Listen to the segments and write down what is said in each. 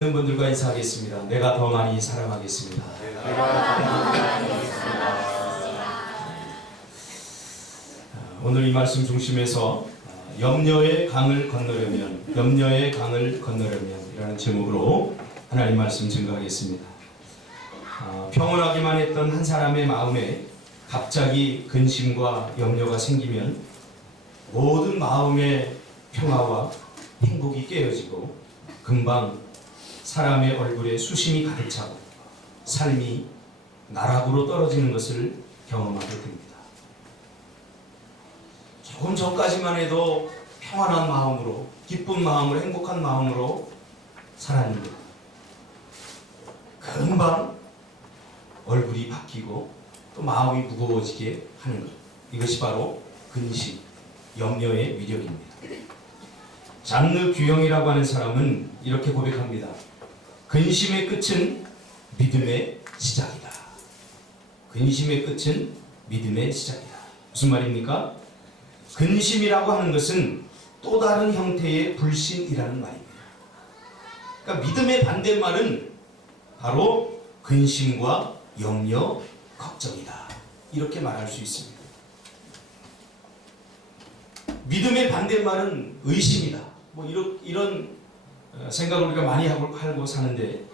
있는 분들과 인사하겠습니다. 내가 더 많이 사랑하겠습니다. 오늘 이 말씀 중심에서 염려의 강을 건너려면 이라는 제목으로 하나님 말씀 증거하겠습니다. 평온하기만 했던 한 사람의 마음에 갑자기 근심과 염려가 생기면 모든 마음의 평화와 행복이 깨어지고 금방 사람의 얼굴에 수심이 가득 차고 삶이 나락으로 떨어지는 것을 경험하게 됩니다. 조금 전까지만 해도 평안한 마음으로, 기쁜 마음으로, 행복한 마음으로 살았는데 금방 얼굴이 바뀌고 또 마음이 무거워지게 하는 것, 이것이 바로 근심, 염려의 위력입니다. 장르 규영이라고 하는 사람은 이렇게 고백합니다. 근심의 끝은 믿음의 시작이다. 근심의 끝은 믿음의 시작이다. 무슨 말입니까? 근심이라고 하는 것은 또 다른 형태의 불신이라는 말입니다. 그러니까 믿음의 반대말은 바로 근심과 염려, 걱정이다. 이렇게 말할 수 있습니다. 믿음의 반대말은 의심이다. 이런 생각을 우리가 많이 하고 사는데,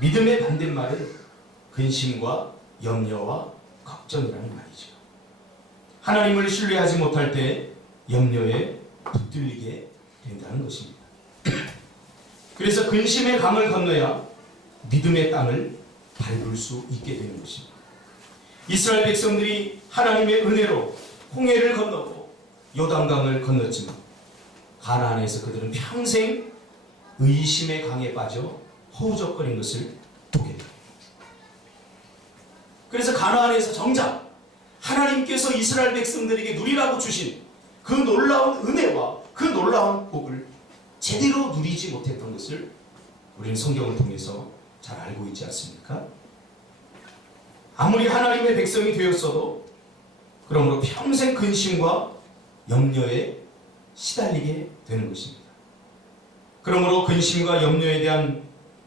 믿음의 반대말은 근심과 염려와 걱정이라는 말이죠. 하나님을 신뢰하지 못할 때 염려에 붙들리게 된다는 것입니다. 그래서 근심의 강을 건너야 믿음의 땅을 밟을 수 있게 되는 것입니다. 이스라엘 백성들이 하나님의 은혜로 홍해를 건너고 요단강을 건넜지만 가나안에서 그들은 평생 의심의 강에 빠져 허우적거린 것을 보게 됩니다. 그래서 가나안에서 정작 하나님께서 이스라엘 백성들에게 누리라고 주신 그 놀라운 은혜와 그 놀라운 복을 제대로 누리지 못했던 것을 우리는 성경을 통해서 잘 알고 있지 않습니까? 아무리 하나님의 백성이 되었어도 그러므로 평생 근심과 염려에 시달리게 되는 것입니다. 그러므로 근심과 염려에 대한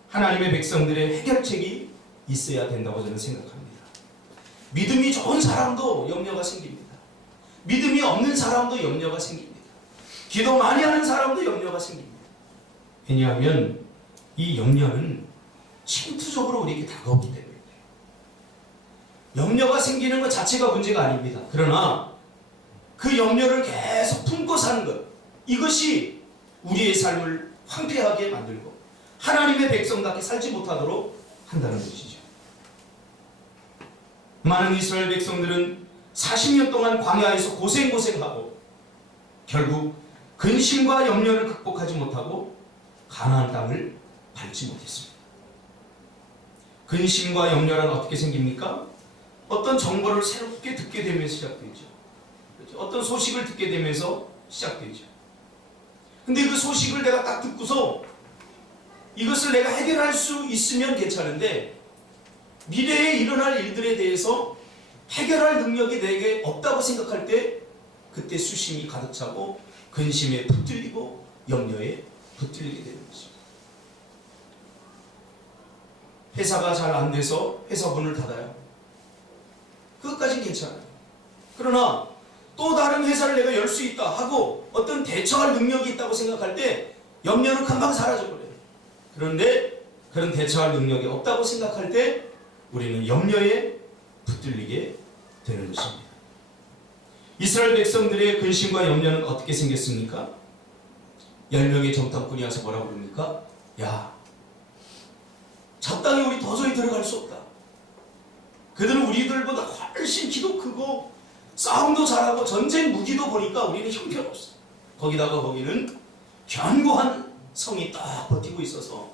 하나님의 백성들의 해결책이 있어야 된다고 저는 생각합니다. 믿음이 좋은 사람도 염려가 생깁니다. 믿음이 없는 사람도 염려가 생깁니다. 기도 많이 하는 사람도 염려가 생깁니다. 왜냐하면 이 염려는 침투적으로 우리에게 다가오기 때문에 염려가 생기는 것 자체가 문제가 아닙니다. 그러나 그 염려를 계속 품고 사는 것, 이것이 우리의 삶을 황폐하게 만들고 하나님의 백성답게 살지 못하도록 한다는 것이죠. 많은 이스라엘 백성들은 40년 동안 광야에서 고생하고 결국 근심과 염려를 극복하지 못하고 가나안 땅을 밟지 못했습니다. 근심과 염려란 어떻게 생깁니까? 어떤 정보를 새롭게 듣게 되면서 시작되죠. 어떤 소식을 듣게 되면서 시작되죠. 근데 그 소식을 내가 딱 듣고서 이것을 내가 해결할 수 있으면 괜찮은데 미래에 일어날 일들에 대해서 해결할 능력이 내게 없다고 생각할 때 그때 수심이 가득 차고 근심에 붙들리고 염려에 붙들리게 되는 것입니다. 회사가 잘 안 돼서 회사 문을 닫아요. 그것까지는 괜찮아요. 그러나 또 다른 회사를 내가 열 수 있다 하고 어떤 대처할 능력이 있다고 생각할 때 염려는 금방 사라져버려요. 그런데 그런 대처할 능력이 없다고 생각할 때 우리는 염려에 붙들리게 되는 것입니다. 이스라엘 백성들의 근심과 염려는 어떻게 생겼습니까? 10명의 정탐꾼이 와서 뭐라고 그럽니까? 야, 저 땅에 우리 도저히 들어갈 수 없다. 그들은 우리들보다 훨씬 키도 크고 싸움도 잘하고 전쟁 무기도 보니까 우리는 형편없어. 거기다가 거기는 견고한 성이 딱 버티고 있어서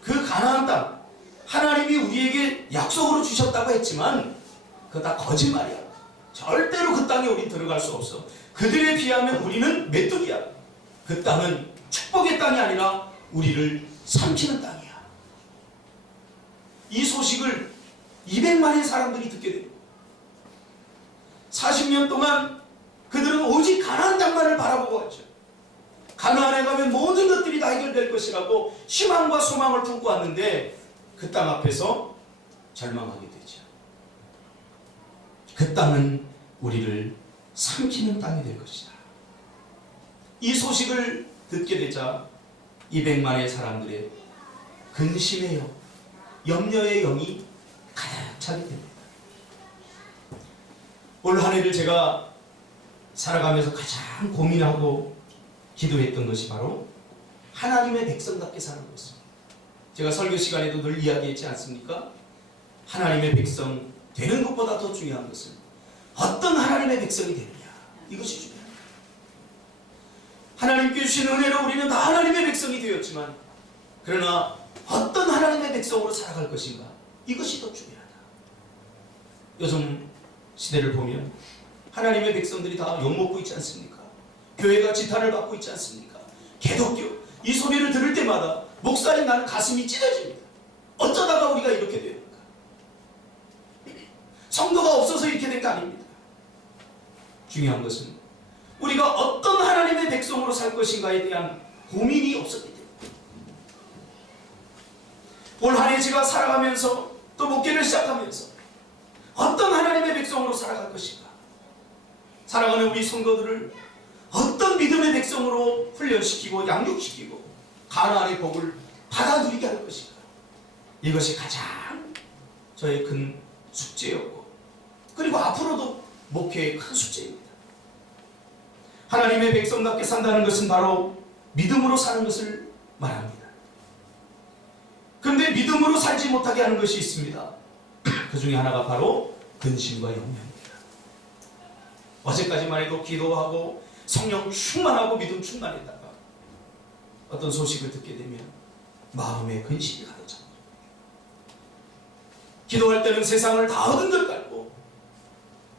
그 가나안 땅, 하나님이 우리에게 약속으로 주셨다고 했지만 그거 다 거짓말이야. 절대로 그 땅에 우리 들어갈 수 없어. 그들에 비하면 우리는 메뚜기야. 그 땅은 축복의 땅이 아니라 우리를 삼키는 땅이야. 이 소식을 200만의 사람들이 듣게 됩니다. 40년 동안 그들은 오직 가나안 땅만을 바라보고 왔죠. 가나안에 가면 모든 것들이 다 해결될 것이라고 희망과 소망을 품고 왔는데 그 땅 앞에서 절망하게 되죠. 그 땅은 우리를 삼키는 땅이 될 것이다. 이 소식을 듣게 되자 200만의 사람들의 근심의 영, 염려의 영이 가득 차게 됩니다. 올 한 해를 제가 살아가면서 가장 고민하고 기도했던 것이 바로 하나님의 백성답게 사는 것입니다. 제가 설교 시간에도 늘 이야기했지 않습니까? 하나님의 백성 되는 것보다 더 중요한 것은 어떤 하나님의 백성이 되느냐, 이것이 중요합니다. 하나님께 주신 은혜로 우리는 다 하나님의 백성이 되었지만 그러나 어떤 하나님의 백성으로 살아갈 것인가, 이것이 더 중요하다. 요즘 시대를 보면 하나님의 백성들이 다 욕먹고 있지 않습니까? 교회가 지탄을 받고 있지 않습니까? 개독교, 이 소리를 들을 때마다 목사님 나는 가슴이 찢어집니다. 어쩌다가 우리가 이렇게 되는가? 성도가 없어서 이렇게 된 거 아닙니다. 중요한 것은 우리가 어떤 하나님의 백성으로 살 것인가에 대한 고민이 없었기 때문입니다. 올 한 해 제가 살아가면서 또 목회를 시작하면서 어떤 하나님의 백성으로 살아갈 것인가, 살아가는 우리 성도들을 어떤 믿음의 백성으로 훈련시키고 양육시키고 가나안의 복을 받아 누리게 할 것인가, 이것이 가장 저의 큰 숙제였고 그리고 앞으로도 목회의 큰 숙제입니다. 하나님의 백성답게 산다는 것은 바로 믿음으로 사는 것을 말합니다. 그런데 믿음으로 살지 못하게 하는 것이 있습니다. 그 중에 하나가 바로 근심과 염려입니다. 어제까지만 해도 기도하고 성령 충만하고 믿음 충만했다가 어떤 소식을 듣게 되면 마음에 근심이 가득 찹니다. 기도할 때는 세상을 다 얻은 깔고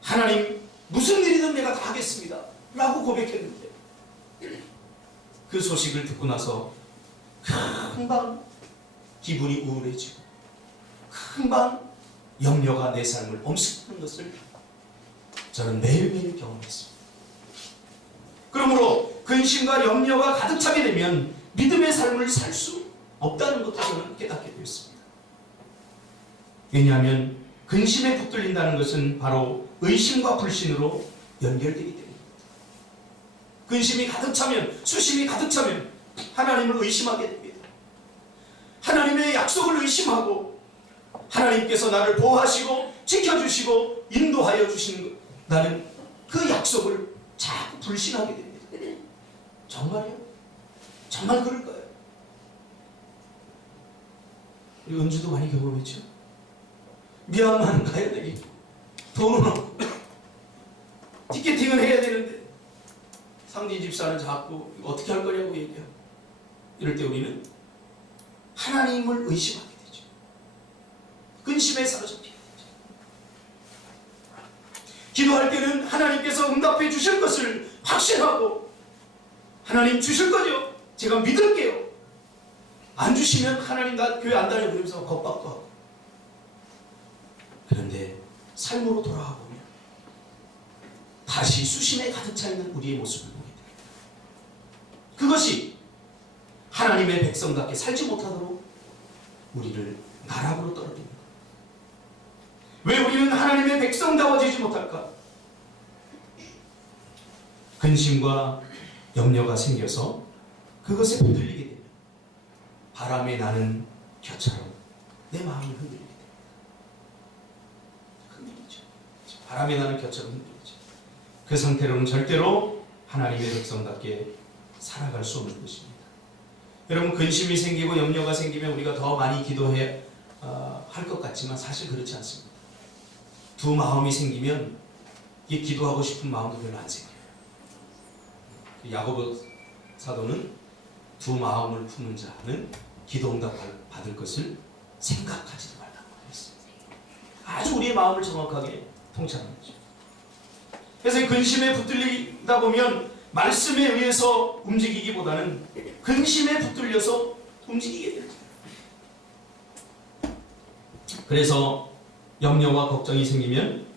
하나님 무슨 일이든 내가 다 하겠습니다 라고 고백했는데 그 소식을 듣고 나서 금방 기분이 우울해지고 금방 염려가 내 삶을 엄습하는 것을 저는 매일매일 경험했습니다. 그러므로 근심과 염려가 가득 차게 되면 믿음의 삶을 살 수 없다는 것도 저는 깨닫게 되었습니다. 왜냐하면 근심에 붙들린다는 것은 바로 의심과 불신으로 연결되기 때문입니다. 근심이 가득 차면, 수심이 가득 차면 하나님을 의심하게 됩니다. 하나님의 약속을 의심하고 하나님께서 나를 보호하시고 지켜주시고 인도하여 주시는 것, 나는 그 약속을 자꾸 불신하게 됩니다. 정말요? 정말 그럴까요? 우리 은주도 많이 경험했죠? 미얀마는 가야 되기, 돈은 없고 티켓팅을 해야 되는데 상디 집사는 자꾸 어떻게 할 거냐고 얘기하고, 이럴 때 우리는 하나님을 의심하게 되죠. 근심에 사로잡히게 되죠. 기도할 때는 하나님께서 응답해 주실 것을 확신하고 하나님 주실 거죠? 제가 믿을게요. 안 주시면 하나님 나 교회 안 다녀 그러면서 겁박도 하고. 그런데 삶으로 돌아와 보면 다시 수심에 가득 차 있는 우리의 모습을 보게 됩니다. 그것이 하나님의 백성답게 살지 못하도록 우리를 나락으로 떨어뜨립니다. 왜 우리는 하나님의 백성다워지지 못할까? 근심과 염려가 생겨서 그것에 붙들리게 되면 바람에 나는 겨처럼 내 마음이 흔들리게 됩니다. 흔들리죠. 바람에 나는 겨처럼 흔들리죠. 그 상태로는 절대로 하나님의 백성답게 살아갈 수 없는 것입니다. 여러분, 근심이 생기고 염려가 생기면 우리가 더 많이 기도해야 할 것 같지만 사실 그렇지 않습니다. 두 마음이 생기면 이 기도하고 싶은 마음도 별로 안 생겨요. 야고보 사도는 두 마음을 품은 자는 기도 응답 받을 것을 생각하지도 말라고 했습니다. 아주 우리의 마음을 정확하게 통찰하는 거죠. 그래서 근심에 붙들리다 보면 말씀에 의해서 움직이기보다는 근심에 붙들려서 움직이게 됩니다. 그래서 염려와 걱정이 생기면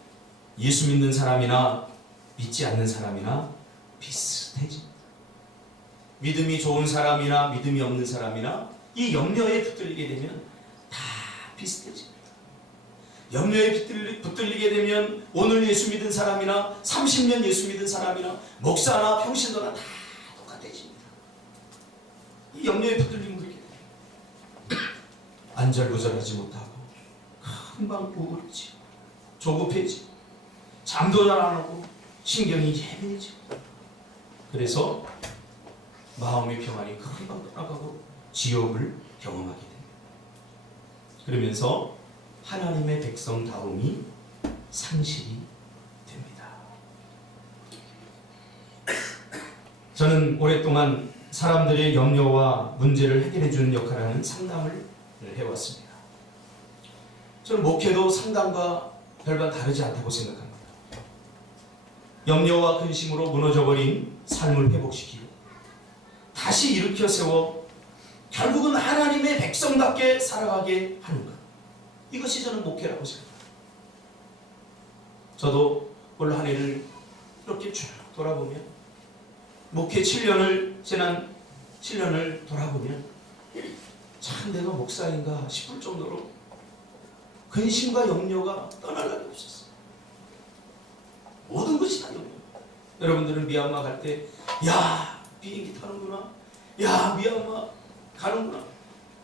예수 믿는 사람이나 믿지 않는 사람이나 비슷해집니다. 믿음이 좋은 사람이나 믿음이 없는 사람이나 이 염려에 붙들리게 되면 다 비슷해집니다. 염려에 붙들리게 되면 오늘 예수 믿은 사람이나 30년 예수 믿은 사람이나 목사나 평신도나 다 똑같아집니다. 이 염려에 붙들리면 그렇게 돼요. 안절부절하지 못하고 금방 우울해지고 조급해지고 잠도 잘 안 오고 신경이 예민해지고 그래서 마음의 평안이 금방 떠나가고 지옥을 경험하게 됩니다. 그러면서 하나님의 백성다움이 상실이 됩니다. 저는 오랫동안 사람들의 염려와 문제를 해결해 주는 역할을 하는 상담을 해왔습니다. 저는 목회도 상담과 별반 다르지 않다고 생각합니다. 염려와 근심으로 무너져버린 삶을 회복시키고 다시 일으켜 세워 결국은 하나님의 백성답게 살아가게 하는 것. 이것이 저는 목회라고 생각합니다. 저도 올 한 해를 이렇게 쭉 돌아보면 목회 7년을 지난 7년을 돌아보면 참 내가 목사인가 싶을 정도로 근심과 염려가 떠날 날이 없었어요. 모든 것이 다 염려. 여러분들은 미얀마 갈 때 야 비행기 타는구나, 야 미얀마 가는구나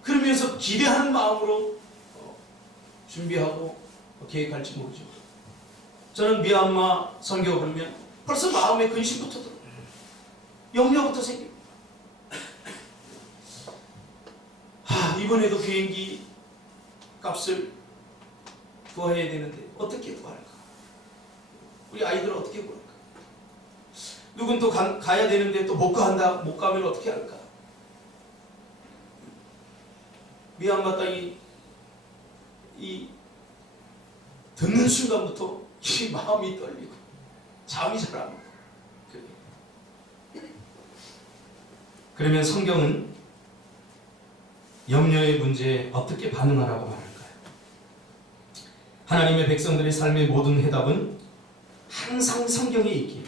그러면서 기대하는 마음으로 준비하고 계획할지 모르죠. 저는 미얀마 선교 그러면 벌써 마음에 근심부터 들어요. 염려부터 생깁니다. 이번에도 비행기 값을 구해야 되는데 어떻게 구할까? 우리 아이들은 어떻게 구할까? 누군 또 가야 되는데 또 못 가면 어떻게 할까? 미얀마 땅이 이 듣는 순간부터 이 마음이 떨리고 잠이 잘 안 오고 그러면 성경은 염려의 문제에 어떻게 반응하라고 말할까요? 하나님의 백성들의 삶의 모든 해답은 항상 성경에 있기에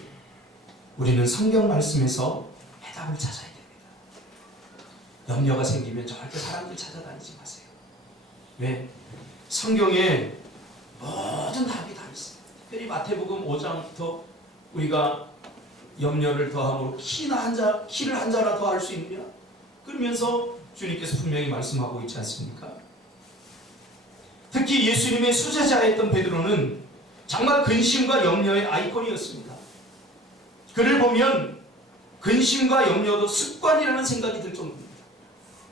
우리는 성경 말씀에서 해답을 찾아야 됩니다. 염려가 생기면 절대 사람들 찾아다니지 마세요. 왜? 성경에 모든 답이 다 있어요. 특별히 마태복음 5장부터 우리가 염려를 더함으로 키를 한 자나 더 할 수 있느냐? 그러면서 주님께서 분명히 말씀하고 있지 않습니까? 특히 예수님의 수제자였던 베드로는 정말 근심과 염려의 아이콘이었습니다. 그를 보면 근심과 염려도 습관이라는 생각이 들 정도입니다.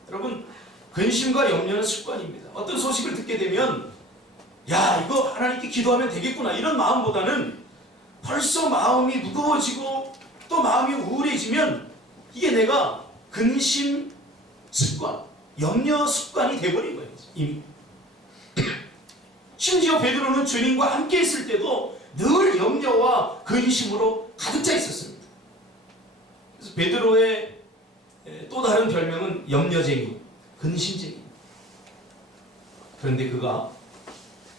여러분, 근심과 염려는 습관입니다. 어떤 소식을 듣게 되면 야 이거 하나님께 기도하면 되겠구나 이런 마음보다는 벌써 마음이 무거워지고 또 마음이 우울해지면 이게 내가 근심 습관, 염려 습관이 돼버린 거예요. 이미. 심지어 베드로는 주님과 함께 있을 때도 늘 염려와 근심으로 가득 차 있었습니다. 그래서 베드로의 또 다른 별명은 염려쟁이, 근심쟁이. 그런데 그가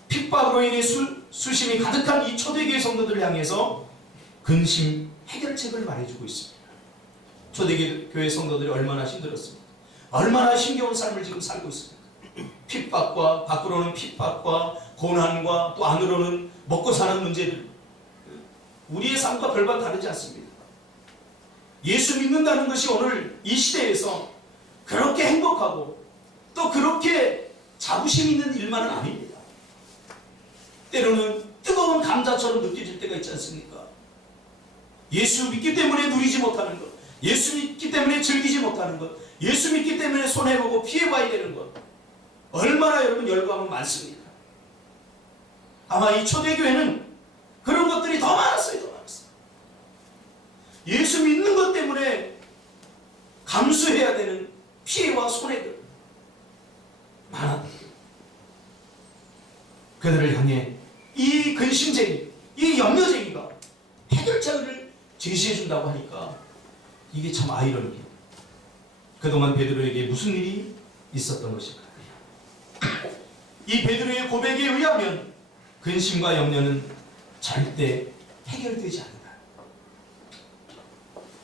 핍박으로 인해 수심이 가득한 이 초대교회 성도들을 향해서 근심 해결책을 말해주고 있습니다. 초대교회 성도들이 얼마나 힘들었습니까? 얼마나 힘겨운 삶을 지금 살고 있습니까? 핍박과 밖으로는 핍박과 고난과 또 안으로는 먹고 사는 문제들 우리의 삶과 별반 다르지 않습니다. 예수 믿는다는 것이 오늘 이 시대에서 그렇게 행복하고 또 그렇게 자부심 있는 일만은 아닙니다. 때로는 뜨거운 감자처럼 느껴질 때가 있지 않습니까? 예수 믿기 때문에 누리지 못하는 것, 예수 믿기 때문에 즐기지 못하는 것, 예수 믿기 때문에 손해보고 피해봐야 되는 것 얼마나 여러분 열광은 많습니까? 아마 이 초대교회는 그런 것들이 더 많았어요. 더 많았어요. 예수 믿는 것 때문에 감수해야 되는 피해와 손해들 많았다. 그들을 향해 이 근심쟁이, 이 염려쟁이가 해결책을 제시해준다고 하니까 이게 참 아이러니해요. 그동안 베드로에게 무슨 일이 있었던 것일까? 이 베드로의 고백에 의하면 근심과 염려는 절대 해결되지 않는다.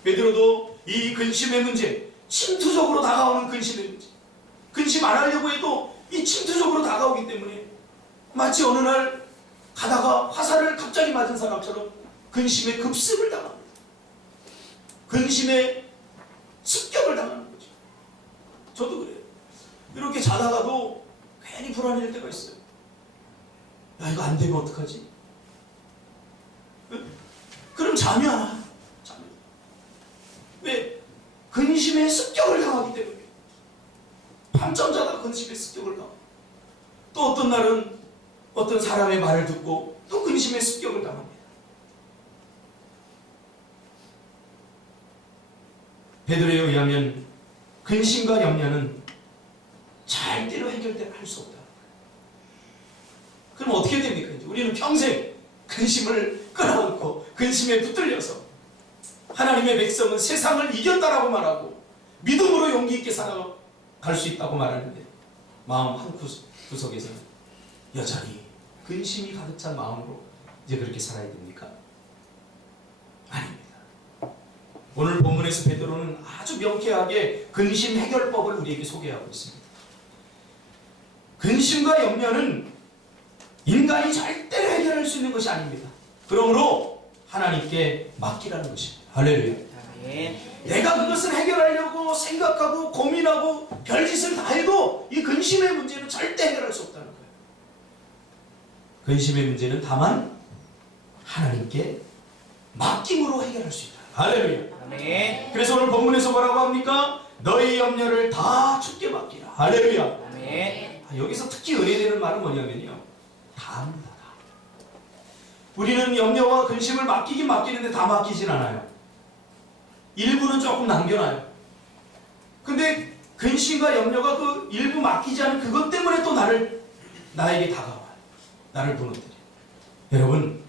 베드로도 이 근심의 문제, 침투적으로 다가오는 근심의 문제, 근심 안 하려고 해도 이 침투적으로 다가오기 때문에 마치 어느 날 가다가 화살을 갑자기 맞은 사람처럼 근심의 급습을 당합니다. 근심의 습격을 당하는 거죠. 저도 그래요. 이렇게 자다가도 괜히 불안해질 때가 있어요. 야, 이거 안 되면 어떡하지? 그럼 잠이 안 와. 잠이. 왜? 근심의 습격을 당하기 때문에. 밤잠 자다가 근심의 습격을 당하고, 또 어떤 날은 어떤 사람의 말을 듣고 또 근심의 습격을 당합니다. 베드로에 의하면 근심과 염려는 절대로 해결할 수 없다. 그럼 어떻게 됩니까? 이제 우리는 평생 근심을 끌어안고 근심에 붙들려서 하나님의 백성은 세상을 이겼다라고 말하고 믿음으로 용기 있게 살아갈 수 있다고 말하는데, 마음 한 구석에서는 여전히 근심이 가득 찬 마음으로 이제 그렇게 살아야 됩니까? 아닙니다. 오늘 본문에서 베드로는 아주 명쾌하게 근심 해결법을 우리에게 소개하고 있습니다. 근심과 염려는 인간이 절대로 해결할 수 있는 것이 아닙니다. 그러므로 하나님께 맡기라는 것입니다. 할렐루야. 내가 그것을 해결하려고 생각하고 고민하고 별짓을 다 해도 이 근심의 문제는 절대 해결할 수 없다는 거예요. 근심의 문제는 다만 하나님께 맡김으로 해결할 수 있다. 할렐루야. 아멘. 그래서 오늘 본문에서 뭐라고 합니까? 너희 염려를 다 주께 맡기라. 할렐루야. 아멘. 여기서 특히 은혜되는 말은 뭐냐면요, 다합니다. 다. 우리는 염려와 근심을 맡기긴 맡기는데 다 맡기진 않아요. 일부는 조금 남겨놔요. 근데 근심과 염려가 그 일부 맡기지 않은 그것 때문에 또 나에게 다가와요. 나를 무너뜨려요. 여러분,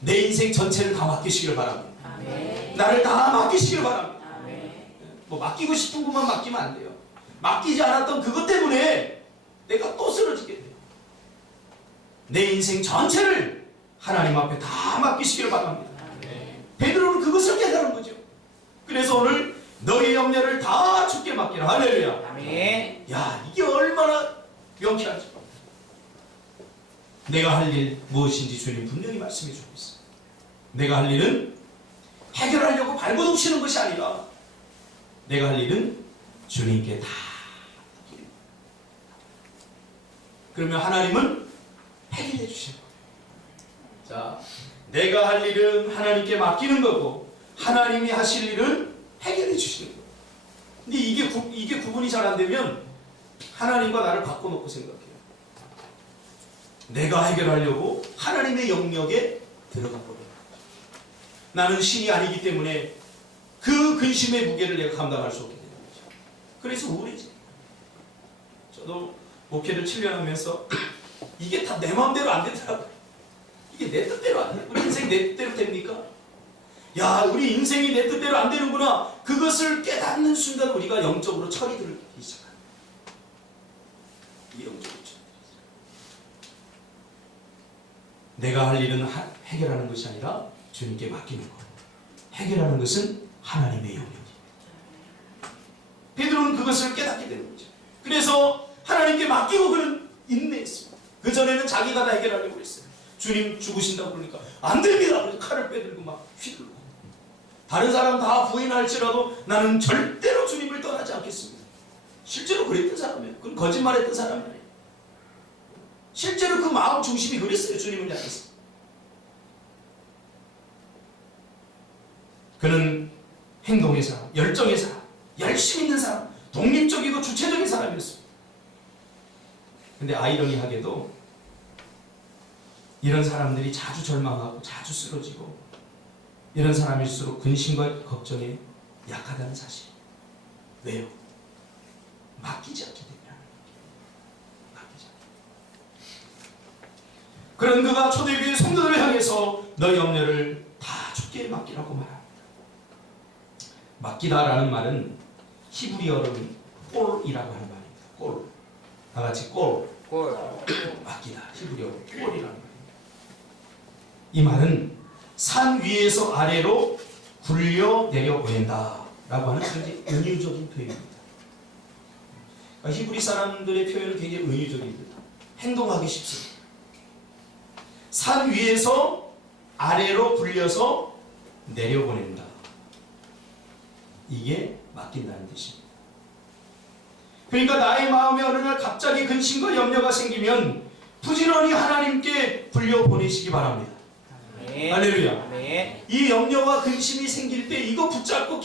내 인생 전체를 다 맡기시길 바랍니다. 아멘. 나를 다 맡기시길 바랍니다. 아멘. 뭐 맡기고 싶은 것만 맡기면 안 돼요. 맡기지 않았던 그것 때문에 내가 또 쓰러지게 돼요. 내 인생 전체를 하나님 앞에 다 맡기시길 바랍니다. 베드로는 그것을 깨달은 거죠. 그래서 오늘 너희 염려를 다 주께 맡기라. 할렐루야. 아멘. 야, 이게 얼마나 명쾌하죠. 내가 할 일 무엇인지 주님 분명히 말씀해 주고 있어요. 내가 할 일은 해결하려고 발버둥 치는 것이 아니라 내가 할 일은 주님께 다. 그러면 하나님은 해결해 주시는 거예요. 자, 내가 할 일은 하나님께 맡기는 거고 하나님이 하실 일은 해결해 주시는 거예요. 근데 이게 구분이 잘 안 되면 하나님과 나를 바꿔놓고 생각해요. 내가 해결하려고 하나님의 영역에 들어가 버려요. 나는 신이 아니기 때문에 그 근심의 무게를 내가 감당할 수 없게 되는 거죠. 그래서 우울해져요. 저도 목회를 7년 하면서 이게 다 내 마음대로 안 되더라고요. 이게 내 뜻대로 안 돼. 우리 인생 내 뜻대로 됩니까? 야, 우리 인생이 내 뜻대로 안 되는구나. 그것을 깨닫는 순간 우리가 영적으로 철이 들기 시작합니다. 이 영적으로 철이 들기 시작합니다. 내가 할 일은 해결하는 것이 아니라 주님께 맡기는 것. 해결하는 것은 하나님의 영역입니다. 베드로는 그것을 깨닫게 되는 거죠. 그래서 하나님께 맡기고 그는 인내했습니다. 그전에는 자기가 다 해결하려고 했어요. 주님 죽으신다고 그러니까 안 됩니다. 그래서 칼을 빼들고 막 휘둘고. 다른 사람 다 부인할지라도 나는 절대로 주님을 떠나지 않겠습니다. 실제로 그랬던 사람이에요. 그건 거짓말했던 사람이 아니에요. 실제로 그 마음 중심이 그랬어요. 주님을 향해서. 그는 행동의 사람, 열정의 사람, 열심 있는 사람, 독립적이고 주체적인 사람이었습니다. 근데 아이러니하게도 이런 사람들이 자주 절망하고 자주 쓰러지고 이런 사람일수록 근심과 걱정에 약하다는 사실. 왜요? 맡기지 않게 되냐. 맡기지 않게. 그런 그가 초대교회 성도들을 향해서 너희 염려를 다 주께 맡기라고 말합니다. 맡기다라는 말은 히브리어로는 꼴이라고 하는 말입니다. 꼴. 다 같이 꼴. 맡기다. 히브리어로 꼴이라는 말입니다. 이 말은 산 위에서 아래로 굴려 내려 보낸다. 라고 하는 굉장히 은유적인 표현입니다. 그러니까 히브리 사람들의 표현은 굉장히 은유적입니다. 행동하기 쉽습니다. 산 위에서 아래로 굴려서 내려보낸다. 이게 맡긴다는 뜻입니다. 그러니까 나의 마음에 어느 날 갑자기 근심과 염려가 생기면 부지런히 하나님께 굴려보내시기 바랍니다. 아멘. 할렐루야. 아멘. 이 염려와 근심이 생길 때 이거 붙잡고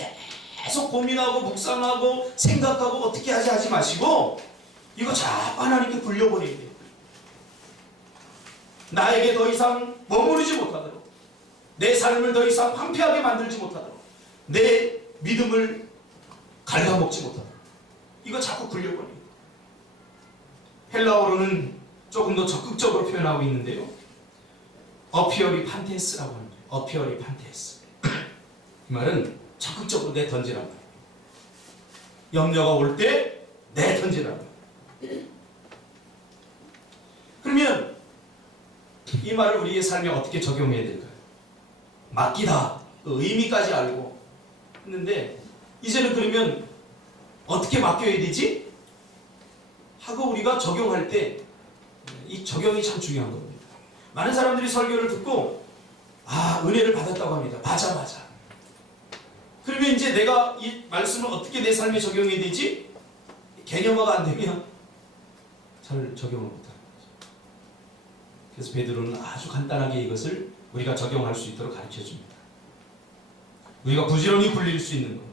계속 고민하고 묵상하고 생각하고 어떻게 하지 마시고 이거 자꾸 하나님께 굴려보내야 돼요. 나에게 더 이상 머무르지 못하도록, 내 삶을 더 이상 황폐하게 만들지 못하도록, 내 믿음을 갉아먹지 못하도록 이거 자꾸 굴려보내요. 헬라어로는 조금 더 적극적으로 표현하고 있는데요. 어피어리 판테스라고 합니다. 어피어리 판테스. 이 말은 적극적으로 내 던지란 말이에요. 염려가 올 때 내 던지란 말이에요. 그러면 이 말을 우리의 삶에 어떻게 적용해야 될까요? 맡기다. 그 의미까지 알고 했는데 이제는 그러면 어떻게 맡겨야 되지? 하고 우리가 적용할 때 이 적용이 참 중요한 겁니다. 많은 사람들이 설교를 듣고 은혜를 받았다고 합니다. 맞아. 그러면 이제 내가 이 말씀을 어떻게 내 삶에 적용해야 되지? 개념화가 안 되면 잘 적용을 못하는 거죠. 그래서 베드로는 아주 간단하게 이것을 우리가 적용할 수 있도록 가르쳐 줍니다. 우리가 부지런히 굴릴 수 있는 것,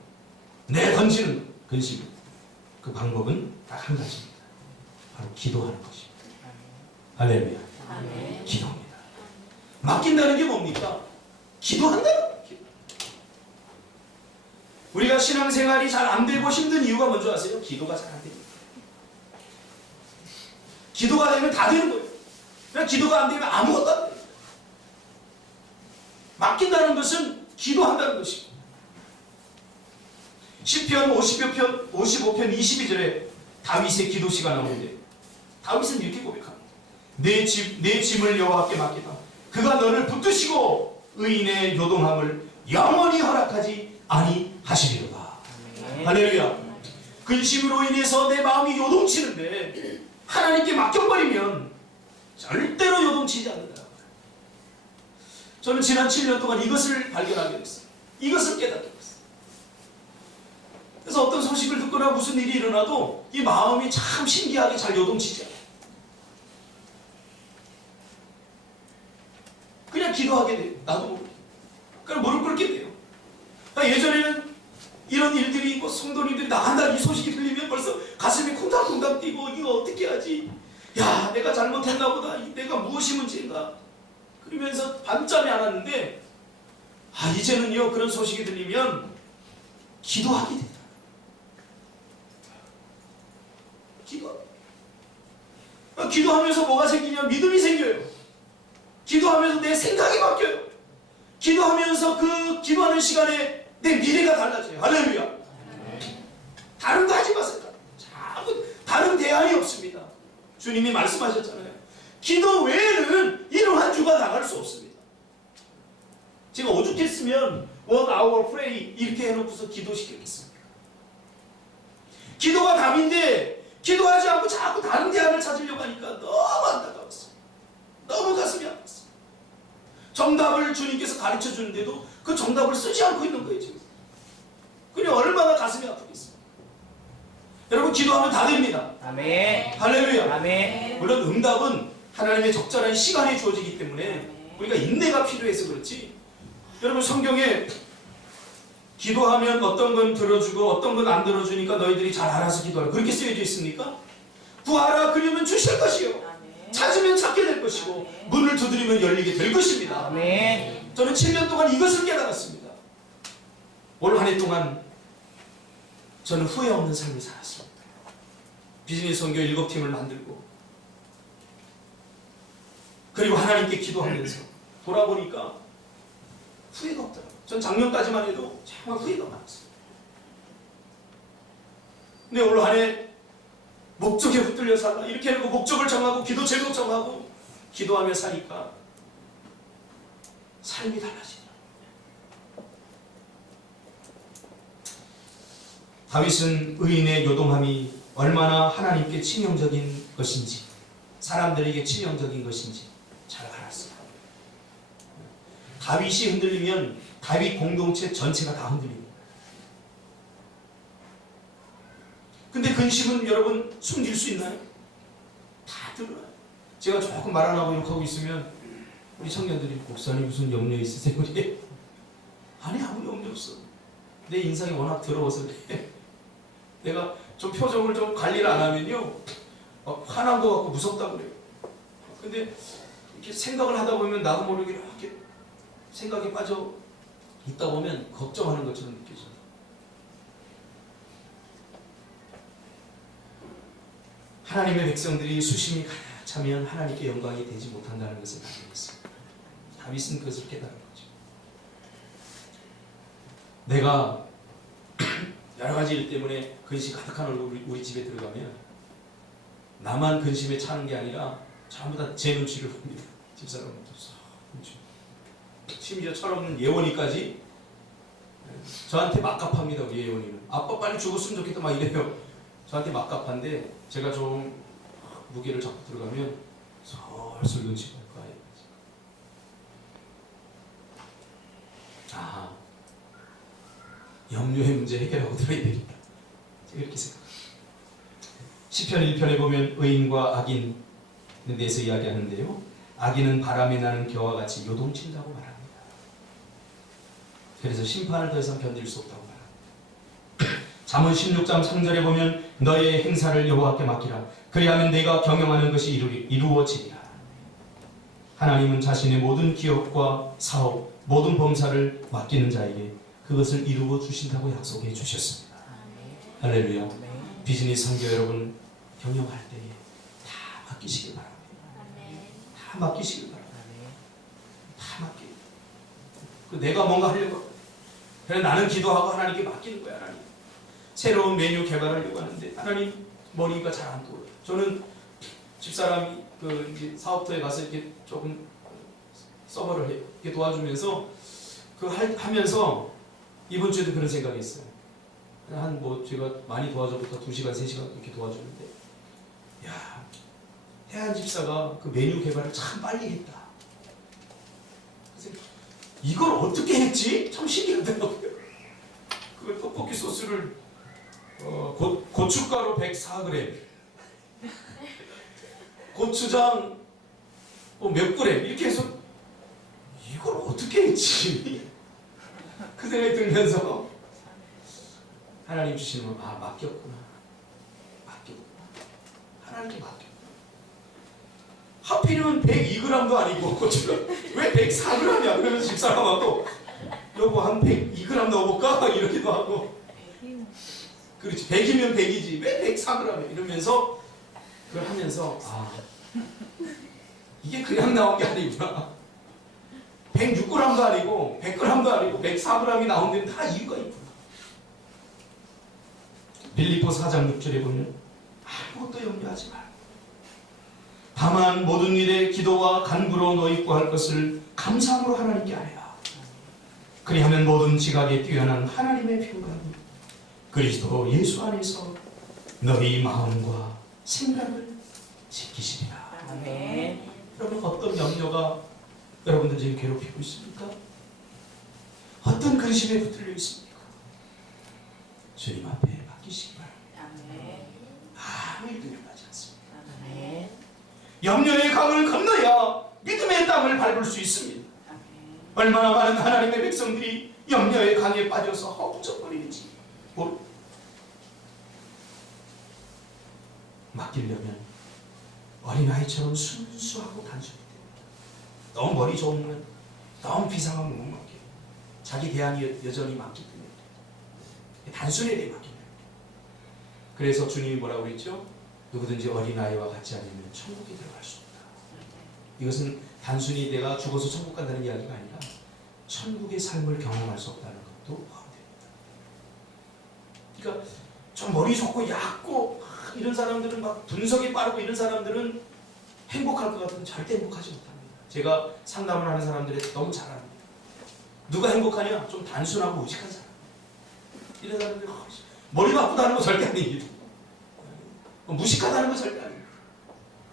내 던지는 근심, 그 방법은 딱 한 가지입니다. 바로 기도하는 것입니다. 할렐루야. 아멘. 기도입니다. 맡긴다는 게 뭡니까? 기도한다는 거예요. 우리가 신앙생활이 잘 안 되고 힘든 이유가 뭔지 아세요? 기도가 잘 안 됩니다. 기도가 되면 다 되는 거예요. 그냥 기도가 안 되면 아무것도 안 돼요. 맡긴다는 것은 기도한다는 것입니다. 시편 55편 22절에 다윗의 기도시가 나오는데 다윗은 이렇게 고백합니다. 내 짐을 여호와께 맡기다. 그가 너를 붙드시고 의인의 요동함을 영원히 허락하지 아니하시리로다. 할렐루야. 근심으로 인해서 내 마음이 요동치는데 하나님께 맡겨버리면 절대로 요동치지 않는다. 저는 지난 7년 동안 이것을 발견하게 됐어요. 이것을 깨닫게 됐어요. 그래서 어떤 소식을 듣거나 무슨 일이 일어나도 이 마음이 참 신기하게 잘 요동치지 않아요. 그냥 기도하게 돼요. 나도 모르게. 그냥 무릎 꿇게 돼요. 그러니까 예전에는 이런 일들이 성도님들이 나간다 이 소식이 들리면 벌써 가슴이 콩닥콩닥 뛰고 이거 어떻게 하지? 야, 내가 잘못했나 보다. 내가 무엇이 문제인가? 그러면서 밤잠이 안 왔는데 이제는요 그런 소식이 들리면 기도하게 된다. 기도하면서 뭐가 생기냐? 믿음이 생겨요. 기도하면서 내 생각이 바뀌어요. 기도하면서 그 기도하는 시간에 내 미래가 달라져요. 할렐루야. 다른 거 하지 마세요. 자꾸 다른 대안이 없습니다. 주님이 말씀하셨잖아요. 기도 외에는 이런 한 주가 나갈 수 없습니다. 제가 오죽했으면 What our pray 이렇게 해놓고서 기도시키겠습니까? 기도가 답인데 기도하지 않고 자꾸 다른 대안을 찾으려고 하니까 너무 안타까웠어요. 너무 가슴이 아팠어요. 정답을 주님께서 가르쳐 주는데도 그 정답을 쓰지 않고 있는 거예요 지금. 그래 얼마나 가슴이 아프겠어요. 여러분 기도하면 다 됩니다. 아멘. 할렐루야. 아멘. 물론 응답은 하나님의 적절한 시간에 주어지기 때문에 우리가 인내가 필요해서 그렇지. 여러분 성경에 기도하면 어떤 건 들어주고 어떤 건 안 들어주니까 너희들이 잘 알아서 기도하라 그렇게 쓰여져 있습니까? 구하라 그러면 주실 것이요 찾으면 찾게 될 것이고 문을 두드리면 열리게 될 것입니다. 아멘. 저는 7년 동안 이것을 깨달았습니다. 올 한 해 동안 저는 후회 없는 삶을 살았습니다. 비즈니스 선교 7팀을 만들고 그리고 하나님께 기도하면서 돌아보니까 후회가 없더라고요. 전 작년까지만 해도 정말 후회가 많았어요. 근데 올 한 해 목적에 붙들려 살라 이렇게 해놓고 목적을 정하고 기도 제목 정하고 기도하며 사니까 삶이 달라지더라고요. 다윗은 의인의 요동함이 얼마나 하나님께 치명적인 것인지, 사람들에게 치명적인 것인지 잘 알았어요. 다윗이 흔들리면 다윗 공동체 전체가 다 흔들립니다. 근데 근심은 여러분 숨길 수 있나요? 다 들어요. 제가 조금 말 안 하고 이렇게 하고 있으면 우리 청년들이 목사님 무슨 염려 있으세요? 아니 아무 염려 없어. 내 인상이 워낙 더러워서 그래. 내가 좀 표정을 좀 관리를 안 하면요 화남도 같고 무섭다 그래요. 근데 이렇게 생각을 하다 보면 나도 모르게 이렇게 생각에 빠져 있다 보면 걱정하는 것처럼 느껴져요. 하나님의 백성들이 수심이 가득차면 하나님께 영광이 되지 못한다는 것을 알고 있습니다. 다윗은 그것을 깨달은 거죠. 내가 여러 가지 일 때문에 근심 가득한 얼굴 우리 집에 들어가면 나만 근심에 차는 게 아니라 전부 다 제 눈치를 봅니다. 집사람은 심지어 철없는 예원이까지 저한테 막갑합니다. 우리 예원이는 아빠 빨리 죽었으면 좋겠다 막 이래요. 저한테 막갑한데 제가 좀 무게를 잡고 들어가면 솔솔 눈치 볼 거예요. 아, 염려의 문제 해결하고 들어야 되겠다. 제가 이렇게 생각합니다. 시편 1편에 보면 의인과 악인에 대해서 이야기하는데요. 악인은 바람에 나는 겨와 같이 요동친다고 말합니다. 그래서 심판을 더 이상 견딜 수 없다고 말합니다. 잠언 16장 3절에 보면 너의 행사를 여호와께 맡기라. 그리하면 내가 경영하는 것이 이루어지리라. 하나님은 자신의 모든 기업과 사업, 모든 범사를 맡기는 자에게 그것을 이루어 주신다고 약속해 주셨습니다. 할렐루야. 비즈니스 선교 여러분 경영할 때에 다 맡기시길 바랍니다. 다 맡기시길 바랍니다. 다 맡기고 내가 뭔가 하려고 그래 나는 기도하고 하나님께 맡기는 거야. 하나님 새로운 메뉴 개발하려고 하는데 하나님 머리가 잘 안 돌아요. 저는 집사람이 이제 사업터에 가서 이렇게 조금 서버를 해요. 이렇게 도와주면서 하면서 이번 주에도 그런 생각이 있어요. 제가 많이 도와줘부터 2시간, 3시간 이렇게 도와주는데, 야, 해안 집사가 그 메뉴 개발을 참 빨리 했다. 그래서 이걸 어떻게 했지? 참 신기하더라고요. 그 떡볶이 소스를 고춧가루 104g, 고추장 몇 그램 이렇게 해서 이걸 어떻게 했지? 그 생각이 들면서 하나님 주시는 건 맡겼구나. 하나님께 맡겼구나. 하필이면 102g도 아니고 고추가 왜 104g이야? 그러면 집사람하고 여보 한 102g 넣어볼까? 이러기도 하고 그렇지 100이면 100이지 왜 104g이야? 이러면서 그걸 하면서 이게 그냥 나온 게 아니구나. 106g도 아니고 100g도 아니고 104g이 나온 데는 다 이유가 있구나. 빌립보서 4장 6절에 보면 아무것도 염려하지 말고 다만 모든 일에 기도와 간구로 너희 구할 것을 감사함으로 하나님께 아뢰라. 그리하면 모든 지각에 뛰어난 하나님의 평강이 그리스도 예수 안에서 너희 마음과 생각을 지키시리라. 아멘. 여러분 어떤 염려가 여러분들 지금 괴롭히고 있습니까? 어떤 근심에 붙들려 있습니까? 주님 앞에 맡기시기 바랍니다. 아무 일도 일어나지 않습니다. 아멘. 염려의 강을 건너야 믿음의 땅을 밟을 수 있습니다. 얼마나 많은 하나님의 백성들이 염려의 강에 빠져서 허우적거리는지 모릅니다. 맡기려면 어린아이처럼 순수하고 단순히 됩니다. 너무 머리 좋으면 너무 비상하면 못 맡겨요. 자기 대안이 여전히 많기 때문에 단순하게 맡깁니다. 그래서 주님이 뭐라고 그랬죠? 누구든지 어린아이와 같지 않으면 천국에 들어갈 수 없다. 이것은 단순히 내가 죽어서 천국 간다는 이야기가 아니라 천국의 삶을 경험할 수 없다는 것도 포함됩니다. 그러니까 좀 머리 좋고 얕고 이런 사람들은 막 분석이 빠르고 이런 사람들은 행복할 것 같은데 절대 행복하지 못합니다. 제가 상담을 하는 사람들이 너무 잘 압니다. 누가 행복하냐? 좀 단순하고 우직한 사람. 이런 사람들이 머리 바쁘다는 거 절대 아닙니다. 무식하다는 거 절대 아닙니다.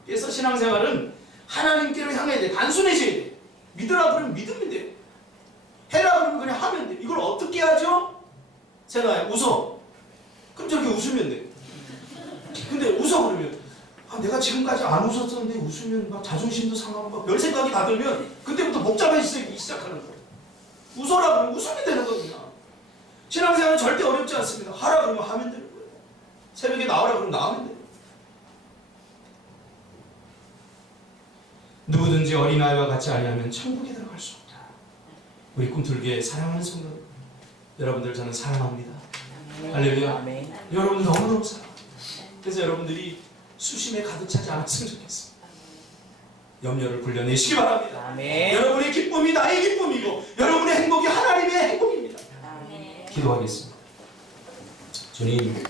그래서 신앙생활은 하나님께로 향해야 돼. 단순해져야 돼. 믿으라 그러면 믿으면 돼. 해라 그러면 그냥 하면 돼. 이걸 어떻게 하죠? 세나야 웃어. 그럼 저렇게 웃으면 돼. 근데 웃어 그러면 내가 지금까지 안 웃었었는데 웃으면 막 자존심도 상하고 막 별 생각이 다 들면 그때부터 복잡해지기 시작하는 거예요. 웃어라 그러면 웃으면 되는 거구나. 신앙생활은 절대 어렵지 않습니다. 하라 그러면 하면 되는 거예요. 새벽에 나오라 그러면 나오면 돼요. 누구든지 어린아이와 같이 아니하면 천국에 들어갈 수 없다. 우리 꿈틀교회 사랑하는 성도 여러분들 저는 사랑합니다. 할렐루야. 아멘. 여러분들 너무너무 사랑합니다. 그래서 여러분들이 수심에 가득 차지 않았으면 좋겠습니다. 염려를 굴려내시기 바랍니다. 아멘. 여러분의 기쁨이 나의 기쁨이고 여러분의 행복이 하나님의 행복입니다. 아멘. 기도하겠습니다. 주님